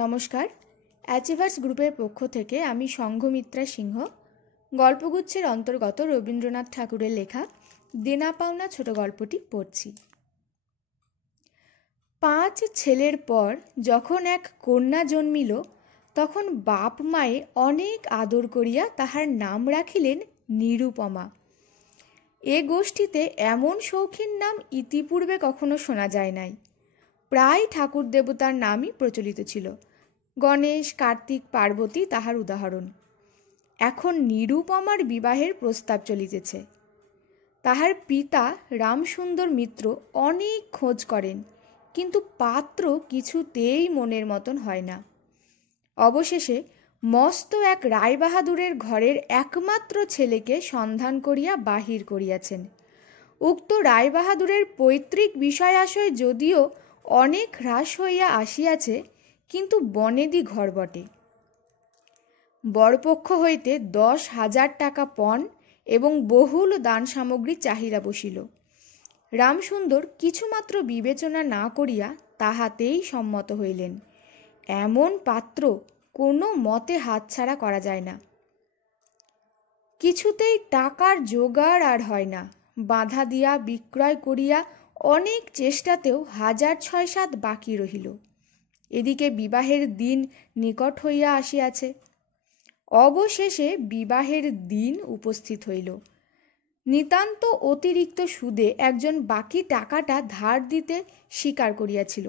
নমস্কার। অ্যাচিভার্স গ্রুপের পক্ষ থেকে আমি সংঘমিত্রা সিংহ গল্পগুচ্ছের অন্তর্গত রবীন্দ্রনাথ ঠাকুরের লেখা দেনা পাওনা ছোট গল্পটি পড়ছি। 5 ছেলের পর যখন এক কন্যা জন্মিল, তখন বাপ মায়ে অনেক আদর করিয়া তাহার নাম রাখিলেন নিরুপমা। এ গোষ্ঠীতে এমন শৌখিন নাম ইতিপূর্বে কখনো শোনা যায় নাই। প্রায় ঠাকুর দেবতার নামই প্রচলিত ছিল। গণেশ, কার্তিক, পার্বতী তাহার উদাহরণ। এখন নিরুপমার বিবাহের প্রস্তাব চলিতেছে। তাহার পিতা রামসুন্দর মিত্র অনেক খোঁজ করেন, কিন্তু পাত্র কিছুতেই মনের মতন হয় না। অবশেষে মস্ত এক রায়বাহাদুরের ঘরের একমাত্র ছেলেকে সন্ধান করিয়া বাহির করিয়াছেন। উক্ত রায়বাহাদুরের পৈতৃক বিষয়াশয় যদিও অনেক হ্রাস হইয়া আসিয়াছে, কিন্তু বনেদি ঘর বটে। বরপক্ষ হইতে 10,000 টাকা পণ এবং বহুল দান সামগ্রী চাহিদা বসিল। রামসুন্দর কিছুমাত্র বিবেচনা না করিয়া তাহাতেই সম্মত হইলেন। এমন পাত্র কোনো মতে হাতছাড়া করা যায় না। কিছুতেই টাকার জোগাড় আর হয় না। বাঁধা দিয়া বিক্রয় করিয়া অনেক চেষ্টাতেও 6,7 বাকি রহিল। এদিকে বিবাহের দিন নিকট হইয়া আসিয়াছে। অবশেষে বিবাহের দিন উপস্থিত হইল। নিতান্ত অতিরিক্ত সুদে একজন বাকি টাকাটা ধার দিতে স্বীকার করিয়াছিল,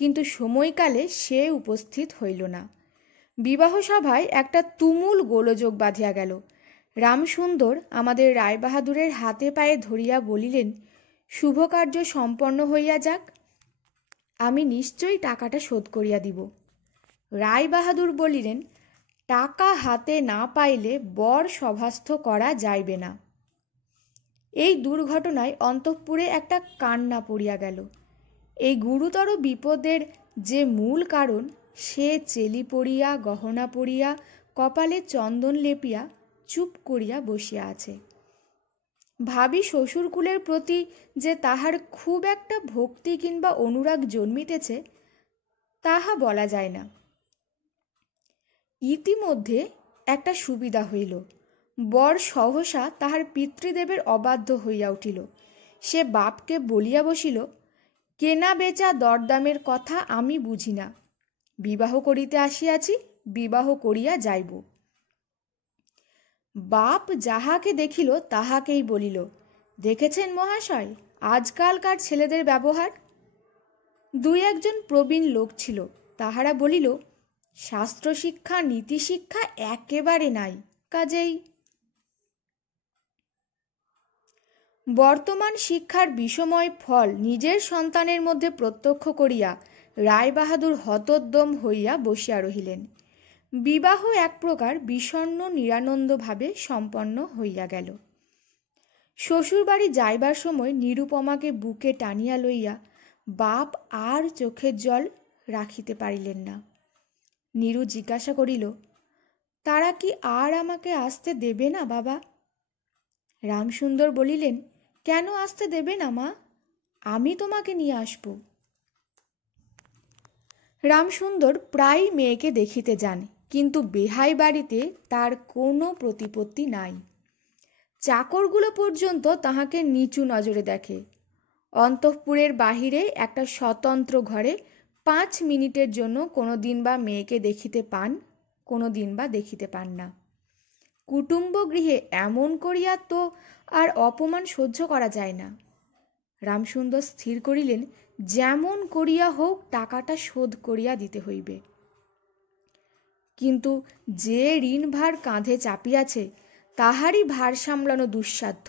কিন্তু সময়কালে সে উপস্থিত হইল না। বিবাহ সভায় একটা তুমুল গোলযোগ বাঁধিয়া গেল। রামসুন্দর আমাদের রায়বাহাদুরের হাতে পায়ে ধরিয়া বলিলেন, শুভকার্য সম্পন্ন হইয়া যাক, আমি নিশ্চয়ই টাকাটা শোধ করিয়া দিব। রায়বাহাদুর বলিলেন, টাকা হাতে না পাইলে বর সভাস্থ করা যাইবে না। এই দুর্ঘটনায় অন্তঃপুরে একটা কান্না পড়িয়া গেল। এই গুরুতর বিপদের যে মূল কারণ, সে চেলি পড়িয়া, গহনা পড়িয়া, কপালে চন্দন লেপিয়া চুপ করিয়া বসিয়া আছে। ভাবি শ্বশুরকুলের প্রতি যে তাহার খুব একটা ভক্তি কিংবা অনুরাগ জন্মিতেছে, তাহা বলা যায় না। ইতিমধ্যে একটা সুবিধা হইল। বর সহসা তাহার পিতৃদেবের অবাধ্য হইয়া উঠিল। সে বাপকে বলিয়া বসিল, কেনা বেচা দরদামের কথা আমি বুঝি না, বিবাহ করিতে আসিয়াছি, বিবাহ করিয়া যাইব। বাপ যাহাকে দেখিল তাহাকেই বলিল, দেখেছেন মহাশয় আজকালকার ছেলেদের ব্যবহার? 2-1 প্রবীণ লোক ছিল, তাহারা বলিল, শাস্ত্র শিক্ষা নীতি শিক্ষা একেবারে নাই, কাজেই। বর্তমান শিক্ষার বিষময় ফল নিজের সন্তানের মধ্যে প্রত্যক্ষ করিয়া রায়বাহাদুর হতোদ্যম হইয়া বসিয়া রহিলেন। বিবাহ এক প্রকার বিষণ্ণ নিরানন্দভাবে সম্পন্ন হইয়া গেল। শ্বশুরবাড়ি যাইবার সময় নিরুপমাকে বুকে টানিয়া লইয়া বাপ আর চোখের জল রাখিতে পারিলেন না। নীরু জিজ্ঞাসা করিল, তারা কি আর আমাকে আসতে দেবে না বাবা? রামসুন্দর বলিলেন, কেন আসতে দেবে না মা? আমি তোমাকে নিয়ে আসব। রামসুন্দর প্রায় মেয়েকে দেখিতে যান, কিন্তু বেহাই বাড়িতে তার কোনো প্রতিপত্তি নাই। চাকরগুলো পর্যন্ত তাহাকে নিচু নজরে দেখে। অন্তঃপুরের বাহিরে একটা স্বতন্ত্র ঘরে 5 মিনিটের জন্য কোনো দিন বা মেয়েকে দেখিতে পান, কোনো দিন বা দেখিতে পান না। কুটুম্ব গৃহে এমন করিয়া তো আর অপমান সহ্য করা যায় না। রামসুন্দর স্থির করিলেন, যেমন করিয়া হোক টাকাটা শোধ করিয়া দিতে হইবে। কিন্তু যে ঋণভার কাঁধে চাপিয়াছে, তাহারই ভার সামলানো দুঃসাধ্য।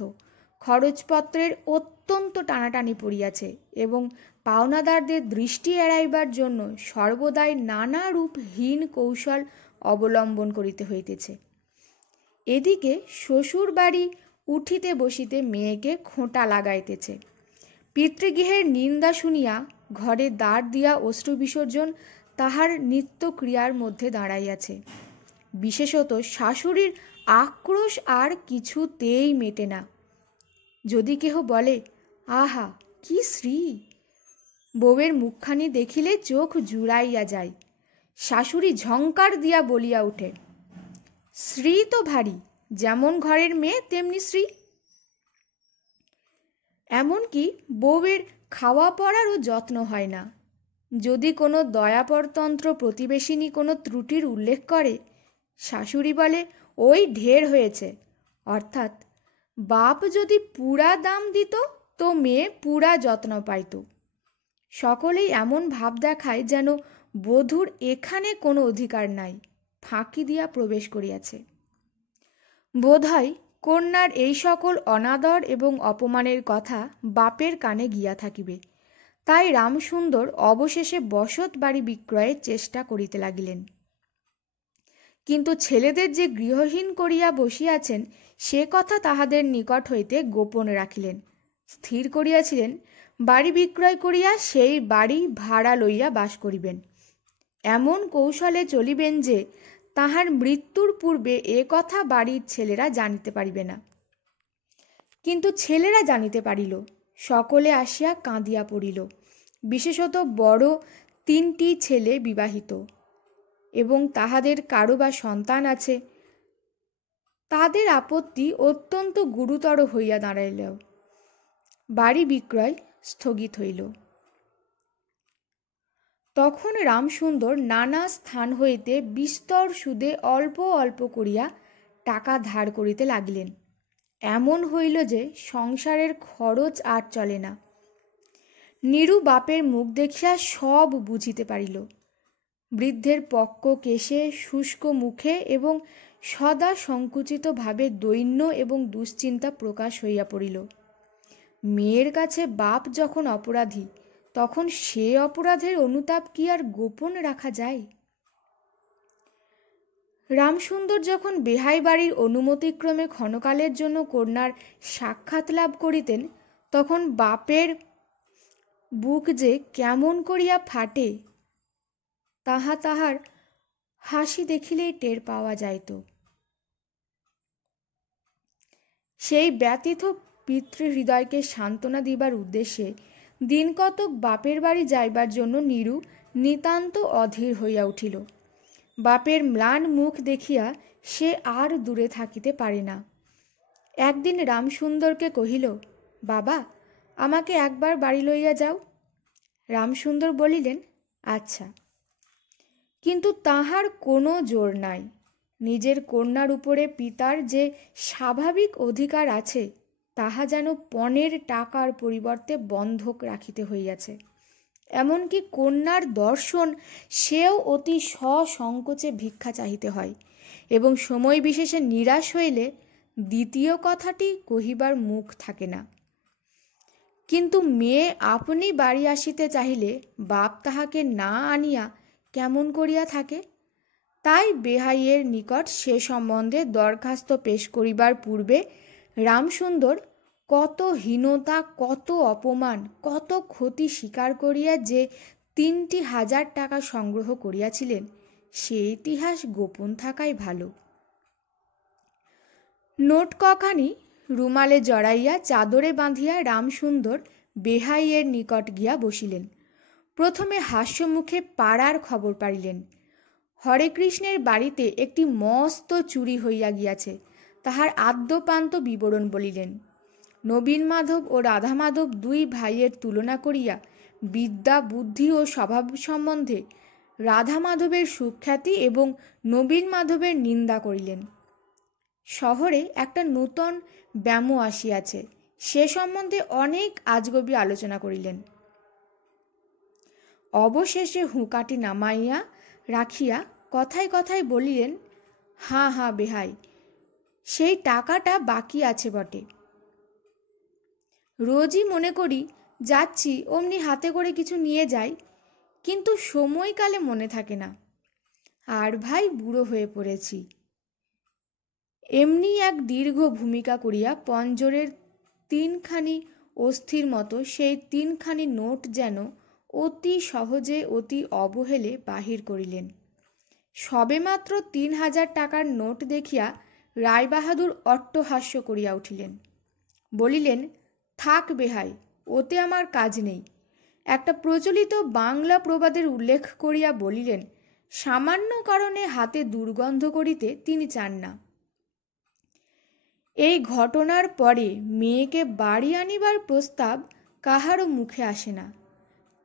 খরচপত্রের অত্যন্ত টানাটানি পড়িয়াছে এবং পাওনাদারদের দৃষ্টি এড়াইবার জন্য সর্বদাই নানা রূপহীন কৌশল অবলম্বন করিতে হইতেছে। এদিকে শ্বশুর বাড়ি উঠিতে বসিতে মেয়েকে খোঁটা লাগাইতেছে। পিতৃগৃহের নিন্দা শুনিয়া ঘরে দ্বার দিয়া অশ্রু বিসর্জন তাহার নিত্য ক্রিয়ার মধ্যে দাঁড়াইয়াছে। বিশেষত শাশুড়ির আক্রোশ আর কিছুতেই মেটে না। যদি কেহ বলে, আহা কি শ্রী, বউয়ের মুখখানি দেখিলে চোখ জুড়াইয়া যায়, শাশুড়ি ঝংকার দিয়া বলিয়া ওঠে, শ্রী তো ভারী, যেমন ঘরের মেয়ে তেমনি শ্রী। এমনকি বউয়ের খাওয়া পড়ারও যত্ন হয় না। যদি কোনো দয়াপরতন্ত্র প্রতিবেশিনী কোনো ত্রুটির উল্লেখ করে, শাশুড়ি বলে, ওই ঢের হয়েছে। অর্থাৎ বাপ যদি পুরা দাম দিত তো মেয়ে পুরা যত্ন পাইত। সকলেই এমন ভাব দেখায় যেন বধূর এখানে কোনো অধিকার নাই, ফাঁকি দিয়া প্রবেশ করিয়াছে। বোধহয় কন্যার এই সকল অনাদর এবং অপমানের কথা বাপের কানে গিয়া থাকিবে, তাই রামসুন্দর অবশেষে বসত বাড়ি বিক্রয়ের চেষ্টা করিতে লাগিলেন। কিন্তু ছেলেদের যে গৃহহীন করিয়া বসিয়াছেন সে কথা তাহাদের নিকট হইতে গোপন রাখিলেন। স্থির করিয়াছিলেন বাড়ি বিক্রয় করিয়া সেই বাড়ি ভাড়া লইয়া বাস করিবেন। এমন কৌশলে চলিবেন যে তাহার মৃত্যুর পূর্বে এ কথা বাড়ির ছেলেরা জানিতে পারিবে না। কিন্তু ছেলেরা জানিতে পারিল। সকলে আসিয়া কাঁদিয়া পড়িল। বিশেষত বড় 3টি ছেলে বিবাহিত এবং তাহাদের কারো বা সন্তান আছে। তাদের আপত্তি অত্যন্ত গুরুতর হইয়া দাঁড়াইল। বাড়ি বিক্রয় স্থগিত হইল। তখন রামসুন্দর নানা স্থান হইতে বিস্তর সুদে অল্প অল্প করিয়া টাকা ধার করিতে লাগিলেন। এমন হইল যে সংসারের খরচ আর চলে না। নীরু বাপের মুখ দেখিয়া সব বুঝিতে পারিল। বৃদ্ধের পক্ক কেশে, শুষ্ক মুখে এবং সদা সংকুচিত ভাবে দৈন্য এবং দুশ্চিন্তা প্রকাশ হইয়া পড়িল। মেয়ের কাছে বাপ যখন অপরাধী, তখন সে অপরাধের অনুতাপ কি আর গোপন রাখা যায়? রামসুন্দর যখন বেহাই বাড়ির অনুমতিক্রমে ক্ষণকালের জন্য কন্যার সাক্ষাৎ লাভ করিতেন, তখন বাপের বুক যে কেমন করিয়া ফাটে তাহার হাসি দেখিলেই টের পাওয়া যাইত। সেই ব্যথিত পিতৃহৃদয়কে সান্ত্বনা দিবার উদ্দেশ্যে দিনকতক বাপের বাড়ি যাইবার জন্য নীরু নিতান্ত অধীর হইয়া উঠিল। বাপের ম্লান মুখ দেখিয়া সে আর দূরে থাকিতে পারে না। একদিন রামসুন্দরকে কহিল, বাবা, আমাকে একবার বাড়ি লইয়া যাও। রামসুন্দর বলিলেন, আচ্ছা। কিন্তু তাহার কোনো জোর নাই। নিজের কন্যার উপরে পিতার যে স্বাভাবিক অধিকার আছে তাহা যেন পণের টাকার পরিবর্তে বন্ধক রাখিতে হইয়াছে। এমনকি কন্যার দর্শন সেও অতি সসংকোচে ভিক্ষা চাহিতে হয় এবং সময় বিশেষে নিরাশ হইলে দ্বিতীয় কথাটি কহিবার মুখ থাকে না। কিন্তু মেয়ে আপনি বাড়ি আসিতে চাহিলে বাপ তাহাকে না আনিয়া কেমন করিয়া থাকে? তাই বেহাইয়ের নিকট সে সম্বন্ধে দরখাস্ত পেশ করিবার পূর্বে রামসুন্দর কত হীনতা, কত অপমান, কত ক্ষতি স্বীকার করিয়া যে 3,000 টাকা সংগ্রহ করিয়াছিলেন সে ইতিহাস গোপন থাকাই ভালো। নোট কখানি রুমালে জড়াইয়া চাদরে বাঁধিয়া রামসুন্দর বেহাইয়ের নিকট গিয়া বসিলেন। প্রথমে হাস্যমুখে পাড়ার খবর পাইলেন। হরেকৃষ্ণের বাড়িতে একটি মস্ত চুরি হইয়া গিয়াছে, তাহার আদ্যপান্ত বিবরণ বলিলেন। নবীন মাধব ও রাধা মাধব 2 ভাইয়ের তুলনা করিয়া বিদ্যা, বুদ্ধি ও স্বভাব সম্বন্ধে রাধা মাধবের সুখ্যাতি এবং নবীন মাধবের নিন্দা করিলেন। শহরে একটা নূতন ব্যামো আসিয়াছে, সে সম্বন্ধে অনেক আজগবি আলোচনা করিলেন। অবশেষে হুঁকাটি নামাইয়া রাখিয়া কথায় কথায় বলিলেন, হাঁ বেহাই, সেই টাকাটা বাকি আছে বটে। রোজই মনে করি যাচ্ছি, অমনি হাতে করে কিছু নিয়ে যাই, কিন্তু সময়কালে মনে থাকে না। আর ভাই বুড়ো হয়ে পড়েছি। এমনি এক দীর্ঘ ভূমিকা করিয়া পঞ্জরের 3খানি অস্থির মতো সেই 3খানি নোট যেন অতি সহজে, অতি অবহেলে বাহির করিলেন। সবেমাত্র 3,000 টাকার নোট দেখিয়া রায়বাহাদুর অট্টহাস্য করিয়া উঠিলেন। বলিলেন, থাক বেহাই, ওতে আমার কাজ নেই। একটা প্রচলিত বাংলা প্রবাদের উল্লেখ করিয়া বলিলেন, সামান্য কারণে হাতে দুর্গন্ধ করিতে তিনি চান না। এই ঘটনার পরে মেয়েকে বাড়ি আনিবার প্রস্তাব কাহারও মুখে আসে না।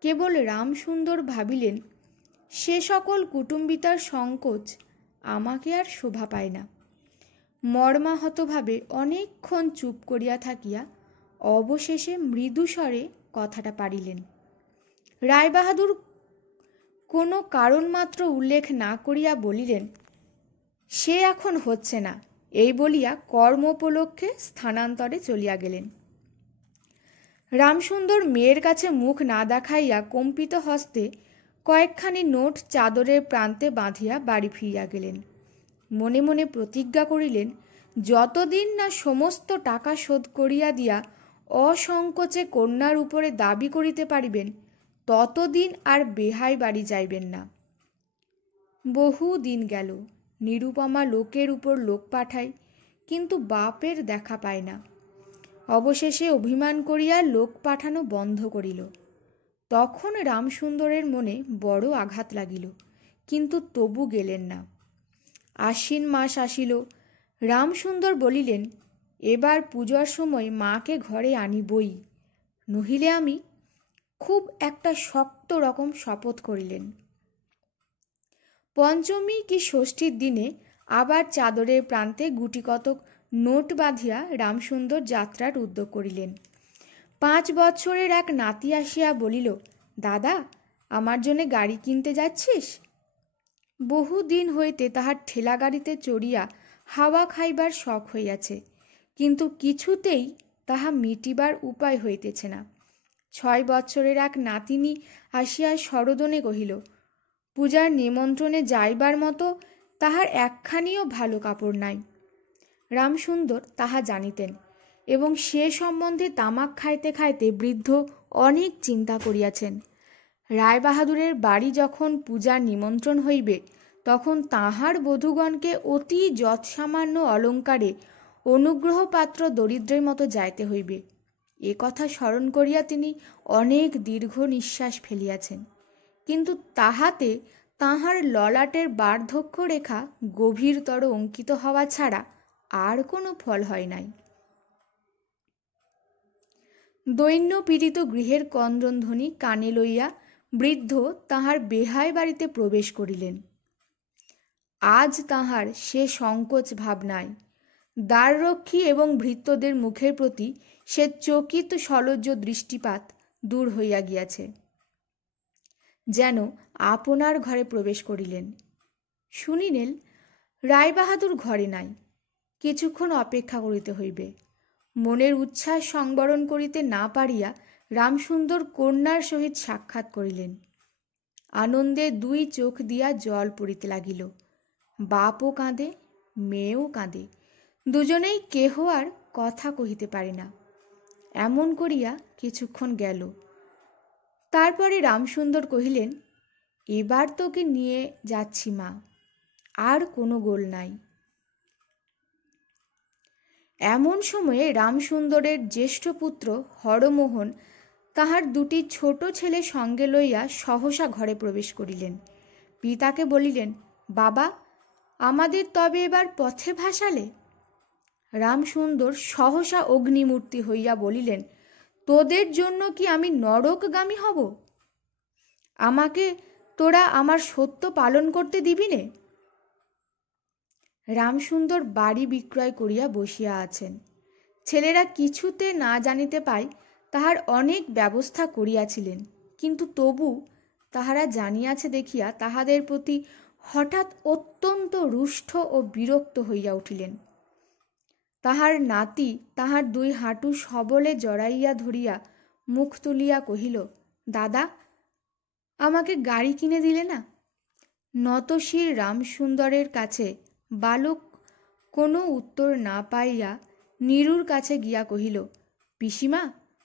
কেবল রামসুন্দর ভাবিলেন, সে সকল কুটুম্বিতার সংকোচ আমাকে আর শোভা পায় না। মর্মাহতভাবে অনেকক্ষণ চুপ করিয়া থাকিয়া অবশেষে মৃদুস্বরে কথাটা পারিলেন। রায়বাহাদুর কোনো কারণ মাত্র উল্লেখ না করিয়া বলিলেন, সে এখন হচ্ছে না, এই বলিয়া কর্মোপলক্ষে স্থানান্তরে চলিয়া গেলেন। রামসুন্দর মেয়ের কাছে মুখ না দেখাইয়া কম্পিত হস্তে কয়েকখানি নোট চাদরের প্রান্তে বাঁধিয়া বাড়ি ফিরিয়া গেলেন। মনে মনে প্রতিজ্ঞা করিলেন, যতদিন না সমস্ত টাকা শোধ করিয়া দিয়া অসংকোচে কন্যার উপরে দাবি করিতে পারিবেন, ততদিন আর বেহাই বাড়ি যাইবেন না। বহু দিন গেল, নিরুপমা লোকের উপর লোক পাঠায়, কিন্তু বাপের দেখা পায় না। অবশেষে অভিমান করিয়া লোক পাঠানো বন্ধ করিল। তখন রামসুন্দরের মনে বড় আঘাত লাগিল, কিন্তু তবু গেলেন না। আশ্বিন মাস আসিল। রামসুন্দর বলিলেন, এবার পূজার সময় মাকে ঘরে আনিবই, নহিলে আমি। খুব একটা শক্ত রকম শপথ করিলেন। পঞ্চমী কি ষষ্ঠীর দিনে আবার চাদরের প্রান্তে গুটিকতক নোট বাঁধিয়া রামসুন্দর যাত্রার উদ্যোগ করিলেন। 5 বৎসরের এক নাতি আসিয়া বলিল, দাদা, আমার জন্যে গাড়ি কিনতে যাচ্ছিস? বহু দিন হইতে তাহার ঠেলা গাড়িতে চড়িয়া হাওয়া খাইবার শখ হইয়াছে, কিন্তু কিছুতেই তাহা মিটিবার উপায় হইতেছে না। 6 বৎসরের এক নাতিনী আসিয়া সরোদনে কহিল, পূজার নিমন্ত্রণে যাইবার মতো তাহার একখানিও ভালো কাপড় নাই। রামসুন্দর তাহা জানিতেন এবং সে সম্বন্ধে তামাক খাইতে খাইতে বৃদ্ধ অনেক চিন্তা করিয়াছেন। রায়বাহাদুরের বাড়ি যখন পূজার নিমন্ত্রণ হইবে, তখন তাঁহার বধূগণকে অতি যৎসামান্য অলঙ্কারে অনুগ্রহপাত্র দরিদ্রের মতো যাইতে হইবে। এ কথা স্মরণ করিয়া তিনি অনেক দীর্ঘ নিঃশ্বাস ফেলিয়াছেন, কিন্তু তাহাতে তাঁহার ললাটের বার্ধক্য রেখা গভীরতর অঙ্কিত হওয়া ছাড়া আর কোনো ফল হয় নাই। দৈন্য পীড়িত গৃহের ক্রন্দনধ্বনি কানে লইয়া বৃদ্ধ তাঁহার বেহাই বাড়িতে প্রবেশ করিলেন। আজ তাঁহার সে সংকোচ ভাব নাই। দ্বাররক্ষী এবং ভৃত্যদের মুখের প্রতি সে চকিত সলজ্জ দৃষ্টিপাত দূর হইয়া গিয়াছে। যেন আপনার ঘরে প্রবেশ করিলেন। শুনিলেন রায়বাহাদুর ঘরে নাই, কিছুক্ষণ অপেক্ষা করিতে হইবে। মনের উচ্ছ্বাস সংবরণ করিতে না পারিয়া রামসুন্দর কন্যার সহিত সাক্ষাৎ করিলেন। আনন্দে 2 চোখ দিয়া জল পড়িতে লাগিল। বাপও কাঁদে, মেয়েও কাঁদে, দুজনেই কেহ আর কথা কহিতে পারে না। এমন করিয়া কিছুক্ষণ গেল। তারপরে রামসুন্দর কহিলেন, এবার তোকে নিয়ে যাচ্ছি মা, আর কোনো গোল নাই। এমন সময়ে রামসুন্দরের জ্যেষ্ঠ পুত্র হরমোহন তাহার 2টি ছোট ছেলে সঙ্গে লইয়া সহসা ঘরে প্রবেশ করিলেন। পিতাকে বলিলেন, বাবা, আমাদের তবে এবার পথে ভাসালে? রামসুন্দর সহসা অগ্নিমূর্তি হইয়া বলিলেন, তোদের জন্য কি আমি নরকগামী হব? আমাকে তোরা আমার সত্য পালন করতে দিবি নে? রামসুন্দর বাড়ি বিক্রয় করিয়া বসিয়া আছেন। ছেলেরা কিছুতে না জানিতে পায় তাহার অনেক ব্যবস্থা করিয়াছিলেন, কিন্তু তবু তাহারা জানিয়াছে দেখিয়া তাহাদের প্রতি হঠাৎ অত্যন্ত রুষ্ট ও বিরক্ত হইয়া উঠিলেন। তাহার নাতি তাহার 2 হাঁটু সবলে জড়াইয়া ধরিয়া মুখ তুলিয়া কহিল, দাদা, আমাকে গাড়ি কিনে দিলে না? নতশির রামসুন্দরের কাছে বালক কোনো উত্তর না পাইয়া নীরুর কাছে গিয়া কহিল, পিসিমা,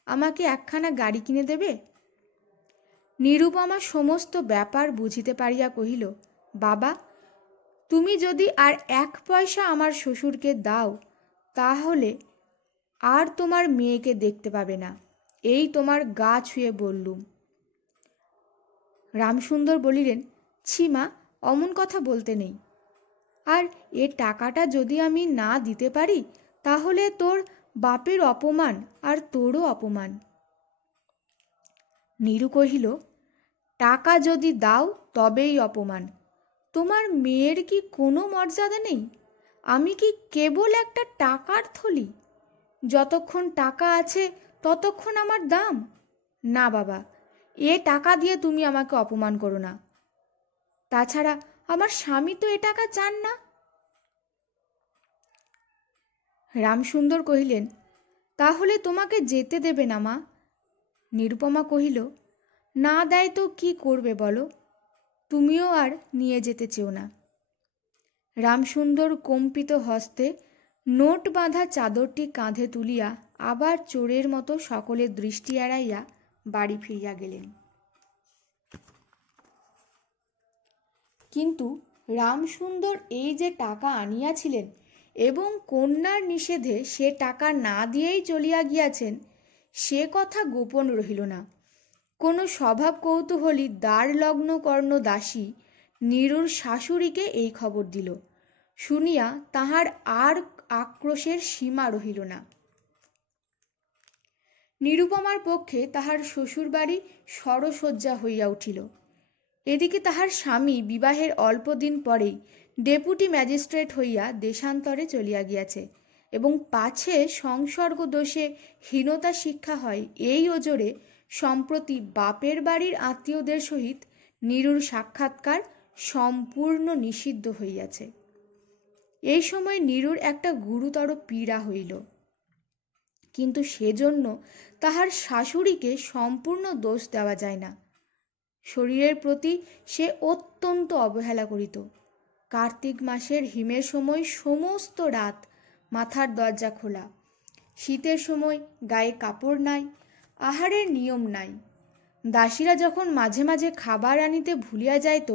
আমাকে একখানা গাড়ি কিনে দেবে? নিরুপমা সমস্ত ব্যাপার বুঝিতে পারিয়া কহিল, বাবা, তুমি যদি আর 1 পয়সা আমার শ্বশুরকে দাও, তাহলে আর তোমার মেয়েকে দেখতে পাবে না, এই তোমার গা ছুঁয়ে বললুম। রামসুন্দর বলিলেন, ছি মা, অমন কথা বলতে নেই। আর এ টাকাটা যদি আমি না দিতে পারি তাহলে তোর বাপের অপমান আর তোরও অপমান। নীরু কহিল, টাকা যদি দাও তবেই অপমান। তোমার মেয়ের কি কোনো মর্যাদা নেই? আমি কি কেবল একটা টাকার থলি? যতক্ষণ টাকা আছে ততক্ষণ আমার দাম। না বাবা, এ টাকা দিয়ে তুমি আমাকে অপমান করো না। তাছাড়া আমার স্বামী তো এ টাকা চান না। রামসুন্দর কহিলেন, তাহলে তোমাকে যেতে দেবে না মা? নিরুপমা কহিল, না দেয় তো কি করবে বলো? তুমিও আর নিয়ে যেতে চেও না। রামসুন্দর কম্পিত হস্তে নোট বাঁধা চাদরটি কাঁধে তুলিয়া আবার চোরের মতো সকলের দৃষ্টি এড়াইয়া বাড়ি ফিরিয়া গেলেন। কিন্তু রামসুন্দর এই যে টাকা আনিয়াছিলেন এবং কন্যার নিষেধে সে টাকা না দিয়েই চলিয়া গিয়াছেন, সে কথা গোপন রহিল না। কোনো স্বভাব কৌতূহলী দ্বারলগ্ন কর্ণ দাসী নীরুর শাশুড়িকে এই খবর দিল। শুনিয়া তাহার আর আক্রোশের সীমা রহিল না। নিরুপমার পক্ষে তাহার শ্বশুরবাড়ি সরসজ্জা হইয়া উঠিল। এদিকে তাহার স্বামী বিবাহের অল্পদিন পরেই ডেপুটি ম্যাজিস্ট্রেট হইয়া দেশান্তরে চলিয়া গিয়াছে এবং পাছে সংসর্গ দোষে হীনতা শিক্ষা হয় এই ওজরে সম্প্রতি বাপের বাড়ির আত্মীয়দের সহিত নীরুর সাক্ষাৎকার সম্পূর্ণ নিষিদ্ধ হইয়াছে। এই সময় নীরুর একটা গুরুতর পীড়া হইল, কিন্তু সেজন্য তাহার শাশুড়িকে সম্পূর্ণ দোষ দেওয়া যায় না। শরীরের প্রতি সে অত্যন্ত অবহেলা করিত। কার্তিক মাসের হিমের সময় সমস্ত রাত মাথার দরজা খোলা, শীতের সময় গায়ে কাপড় নাই, আহারের নিয়ম নাই। দাসীরা যখন মাঝে মাঝে খাবার আনিতে ভুলিয়া যাইত,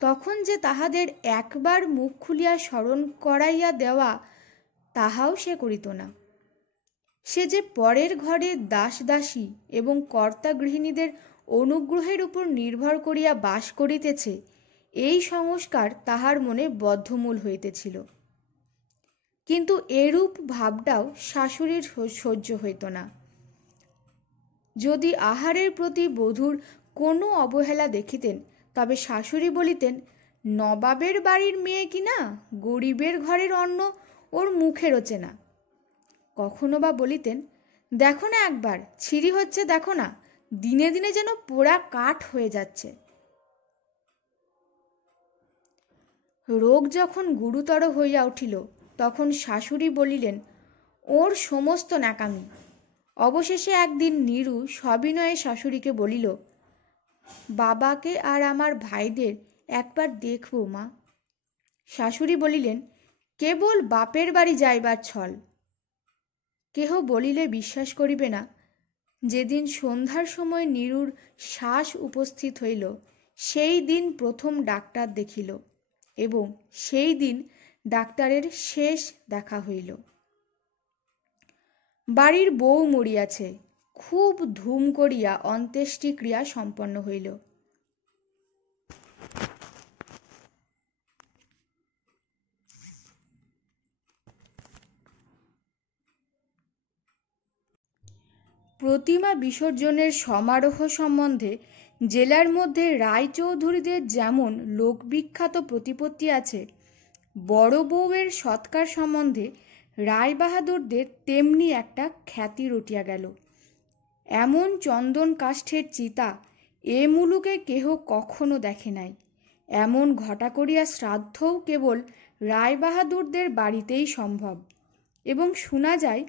তখন যে তাহাদের একবার মুখ খুলিয়া স্মরণ করাইয়া দেওয়া, তাহাও সে করিত না। সে যে পরের ঘরে দাস দাসী এবং কর্তা গৃহিণীদের অনুগ্রহের উপর নির্ভর করিয়া বাস করিতেছে, এই সংস্কার তাহার মনে বদ্ধমূল হইতেছিল। কিন্তু এরূপ ভাবটাও শাশুড়ির সহ্য হইত না। যদি আহারের প্রতি বধূর কোনো অবহেলা দেখিতেন, তবে শাশুড়ি বলিতেন, নবাবের বাড়ির মেয়ে কিনা, গরিবের ঘরের অন্ন ওর মুখে রোচে না। কখনো বা বলিতেন, দেখো না একবার ছিঁড়ি হচ্ছে, দেখো না, দিনে দিনে যেন পোড়া কাঠ হয়ে যাচ্ছে। রোগ যখন গুরুতর হইয়া উঠিল, তখন শাশুড়ি বলিলেন, ওর সমস্ত ন্যাকামি। অবশেষে একদিন নীরু সবিনয়ে শাশুড়িকে বলিল, বাবাকে আর আমার ভাইদের একবার দেখব মা। শাশুড়ি বলিলেন, কেবল বাপের বাড়ি যাইবার ছল। কেহ বলিলে বিশ্বাস করিবে না, যেদিন সন্ধ্যার সময় নীরুর শ্বাস উপস্থিত হইল, সেই দিন প্রথম ডাক্তার দেখিল এবং সেই দিন ডাক্তারের শেষ দেখা হইল। বাড়ির বউ মরিয়াছে। খুব ধুম করিয়া অন্ত্যেষ্টিক্রিয়া সম্পন্ন হইল। প্রতিমা বিসর্জনের সমারোহ সম্বন্ধে জেলার মধ্যে রায়চৌধুরীদের যেমন লোকবিখ্যাত প্রতিপত্তি আছে, বড় বউয়ের সৎকার সম্বন্ধে রায়বাহাদুরদের তেমনি একটা খ্যাতি রটিয়া গেল। এমন চন্দন কাষ্ঠের চিতা এ মুলুকে কেহ কখনো দেখে নাই। এমন ঘটা করিয়া শ্রাদ্ধও কেবল রায়বাহাদুরদের বাড়িতেই সম্ভব, এবং শোনা যায়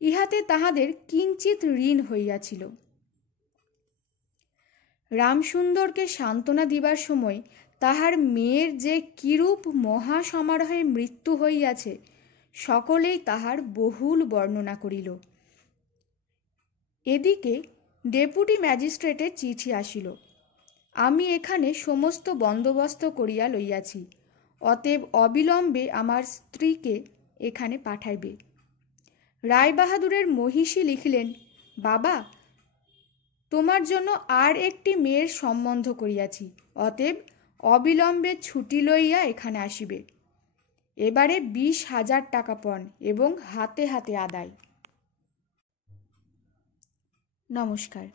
ইহাতে তাহাদের কিঞ্চিত ঋণ হইয়াছিল। রামসুন্দরকে সান্ত্বনা দিবার সময় তাহার মেয়ের যে কিরূপ মহা সমারোহে মৃত্যু হইয়াছে, সকলেই তাহার বহুল বর্ণনা করিল। এদিকে ডেপুটি ম্যাজিস্ট্রেটের চিঠি আসিল। আমি এখানে সমস্ত বন্দোবস্ত করিয়া লইয়াছি, অতএব অবিলম্বে আমার স্ত্রীকে এখানে পাঠাইবে। রায়বাহাদুরের মহিষী লিখিলেন, বাবা, তোমার জন্য আর একটি মেয়ের সম্বন্ধ করিয়াছি, অতএব অবিলম্বে ছুটি লইয়া এখানে আসিবে। এবারে 20,000 টাকা পণ এবং হাতে হাতে আদায়। নমস্কার।